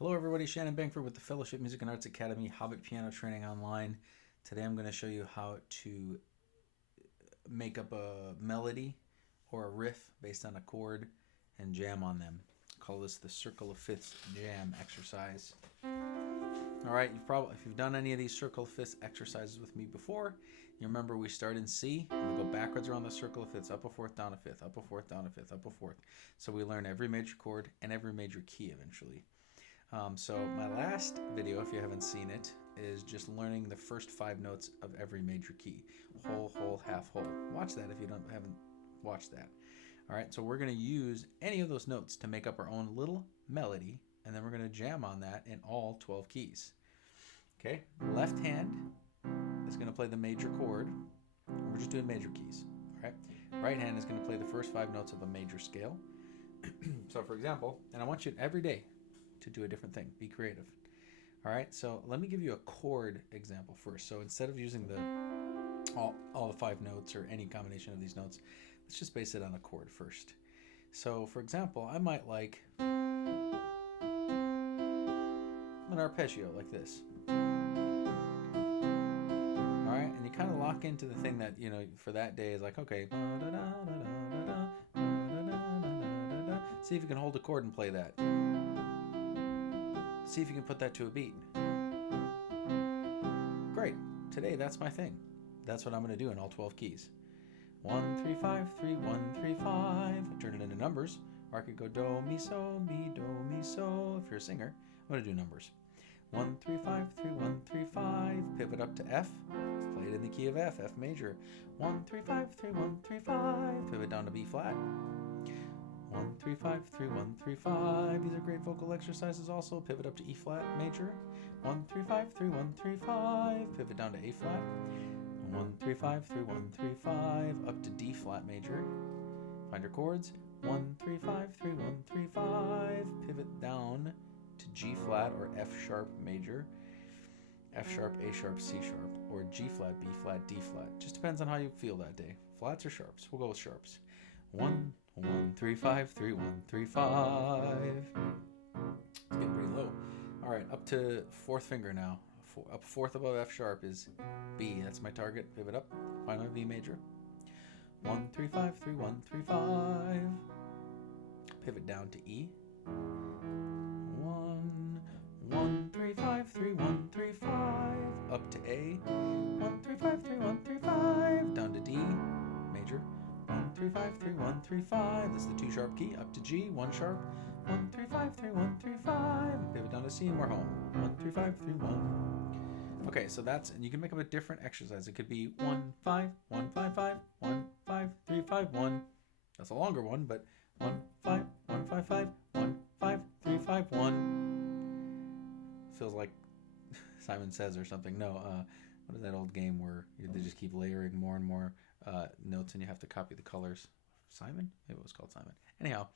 Hello everybody, Shannon with the Fellowship Music and Arts Academy Hobbit Piano Training Online. Today I'm going to show you how to make up a melody or a riff based on a chord and jam on them. I call this the Circle of Fifths Jam exercise. Alright, if you've done any of these Circle of Fifths exercises with me before, you remember we start in C and we go backwards around the Circle of Fifths, up a fourth, down a fifth, up a fourth, down a fifth, up a fourth. So we learn every major chord and every major key eventually. So my last video, if you haven't seen it, is just learning the first 5 notes of every major key. Whole, whole, half, whole. Watch that if you haven't watched that. All right, so we're going to use any of those notes to make up our own little melody, and then we're going to jam on that in all 12 keys. Okay, left hand is going to play the major chord. We're just doing major keys. All right, right hand is going to play the first 5 notes of a major scale. So for example, and I want you every day to do a different thing. Be creative. All right, so let me give you a chord example first. So instead of using all the 5 notes or any combination of these notes, let's just base it on a chord first. So for example, I might like an arpeggio like this. All right, and you kind of lock into the thing that, for that day is like, okay, see if you can hold a chord and play that. See if you can put that to a beat. Great. Today, that's my thing. That's what I'm going to do in all 12 keys. 1, 3, 5, 3, 1, 3, 5. Turn it into numbers. Or I could go do, mi, so, if you're a singer. I'm going to do numbers. 1, 3, 5, 3, 1, 3, 5. Pivot up to F. Play it in the key of F, F major. 1, 3, 5, 3, 1, 3, 5. Pivot down to B flat. 1, 3, 5, 3, 1, 3, 5. These are great vocal exercises also. Pivot up to E flat major. 1, 3, 5, 3, 1, 3, 5. Pivot down to A flat. 1, 3, 5, 3, 1, 3, 5. Up to D flat major. Find your chords. 1, 3, 5, 3, 1, 3, 5. Pivot down to G flat or F sharp major. F sharp, A sharp, C sharp, or G flat, B flat, D flat. Just depends on how you feel that day. Flats or sharps? We'll go with sharps. 1, 1, 3, 5, 3, 1, 3, 5. It's getting pretty low. All right, up to 4th finger now. Up 4th above F sharp is B. That's my target. Pivot up. Find my B major. 1, 3, 5, 3, 1, 3, 5. Pivot down to E. 1, 1, 3, 5, 3, 1, 3, 5. Up to A. 1, 3, 5, 3, 1, 3, 5. Down to D major. 1, 3, 5, 3, 1, 3, 5. That's the 2 sharp key. Up to G, 1 sharp. 1, 3, 5, 3, 1, 3, 5. Pivot down to C and we're home. 1, 3, 5, 3, 1. Okay, so and you can make up a different exercise. It could be 1, 5, 1, 5, 5, 1, 5, 3, 5, 1. That's a longer one, but 1, 5, 1, 5, 5, 1, 5, 3, 5, 1. Feels like Simon Says or something. No, what is that old game where they just keep layering more and more notes and you have to copy the colors? Simon? Maybe it was called Simon. Anyhow,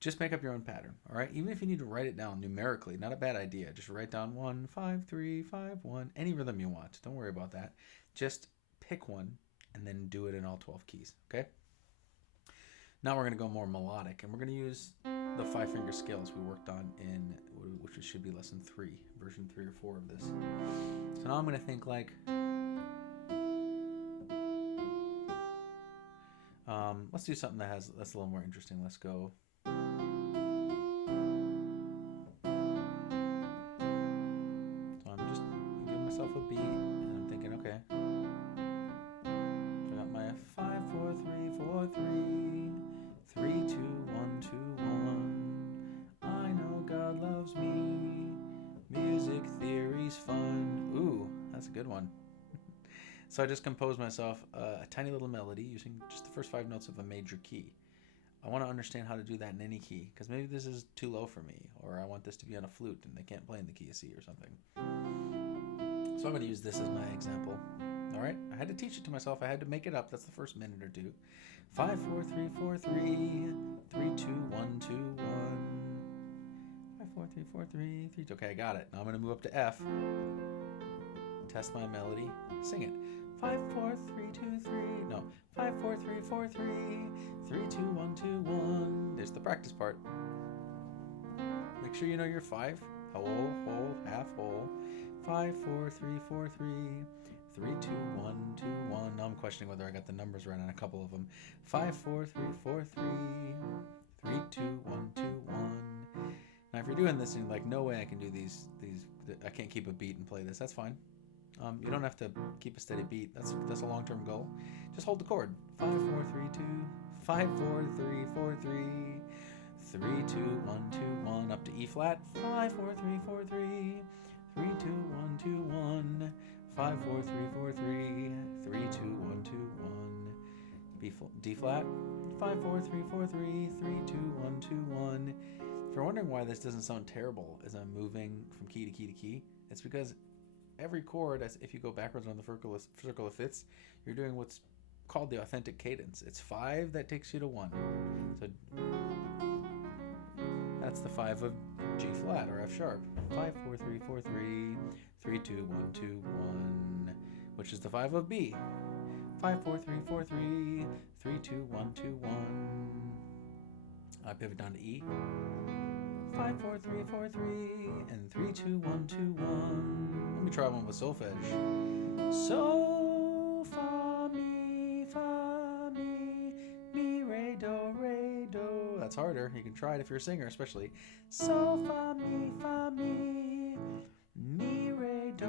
just make up your own pattern, all right? Even if you need to write it down numerically, not a bad idea. Just write down 1, 5, 3, 5, 1, any rhythm you want. Don't worry about that. Just pick one and then do it in all 12 keys, okay? Now we're going to go more melodic, and we're going to use the 5-finger scales we worked on in, which should be lesson 3, version 3 or 4 of this. So now I'm going to think like, let's do something that's a little more interesting. Let's go. So I'm just giving myself a beat, and I'm thinking, okay. So I got my 5, 4, 3, 4, 3, 3, 2, 1, 2, 1. I know God loves me. Music theory's fun. Ooh, that's a good one. So I just composed myself a tiny little melody using just the first 5 notes of a major key. I want to understand how to do that in any key, because maybe this is too low for me, or I want this to be on a flute and they can't play in the key of C or something. So I'm going to use this as my example. All right, I had to teach it to myself. I had to make it up. That's the first minute or two. 5, 4, 3, 4, 3, 3, 2, 1, 2, 1. 5, 4, 3, 4, 3, 3, 2. Okay, I got it. Now I'm going to move up to F. Test my melody. Sing it. 5, 4, 3, 2, 3. No. 5, 4, 3, 4, 3. 3, 2, 1, 2, 1. There's the practice part. Make sure you know your 5, whole, whole, half whole. 5, 4, 3, 4, 3. 3, 2, 1, 2, 1. Now I'm questioning whether I got the numbers right on a couple of them. 5, 4, 3, 4, 3. 3, 2, 1, 2, 1. Now if you're doing this and you're like, no way I can do these, I can't keep a beat and play this, that's fine. You don't have to keep a steady beat. That's a long-term goal. Just hold the chord. 5, 4, 3, 2. 5, 4, 3, 4, 3. 3, 2, 1, 2, 1. Up to E flat. 5, 4, 3, 4, 3. 3, 2, 1, 2, 1. 5, 4, 3, 4, 3. 3, 2, 1, 2, 1. D flat. 5, 4, 3, 4, 3. 3, 2, 1, 2, 1. If you're wondering why this doesn't sound terrible as I'm moving from key to key to key, it's because every chord, if you go backwards on the circle of fifths, you're doing what's called the authentic cadence. It's 5 that takes you to 1. So that's the 5 of G flat or F sharp. 5, 4, 3, 4, 3. 3, 2, 1, 2, 1. Which is the 5 of B. 5, 4, 3, 4, 3. 3, 2, 1, 2, 1. I pivot down to E. 5, 4, 3, 4, 3, and 3, 2, 1, 2, 1. Let me try one with solfege. So, fa, mi, re, do. That's harder. You can try it if you're a singer, especially. So, fa, mi, re, do.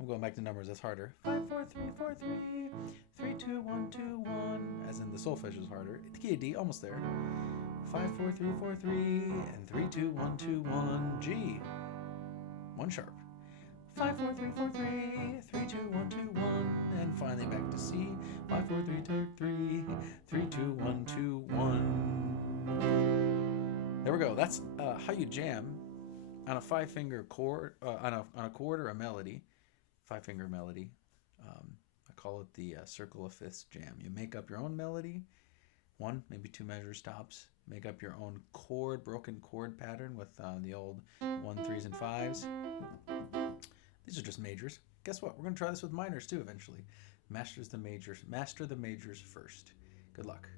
I'm going back to numbers. That's harder. 5, 4, 3, 4, 3. 3, 2, 1, 2, 1. As in the solfege is harder. The key of D, almost there. 5, 4, 3, 4, 3, and 3, 2, 1, 2, 1, G. 1 sharp. 5, 4, 3, 4, 3, 3, 2, 1, 2, 1, and finally back to C. 5, 4, 3, 2, 3, 3, 2, 1, 2, 1. There we go. That's how you jam on a 5-finger chord, on a chord or a melody. 5-finger melody. I call it the circle of fifths jam. You make up your own melody. 1, maybe 2 measures tops. Make up your own chord, broken chord pattern with the old 1, 3s, and 5s. These are just majors. Guess what? We're going to try this with minors too eventually. Master the majors first. Good luck.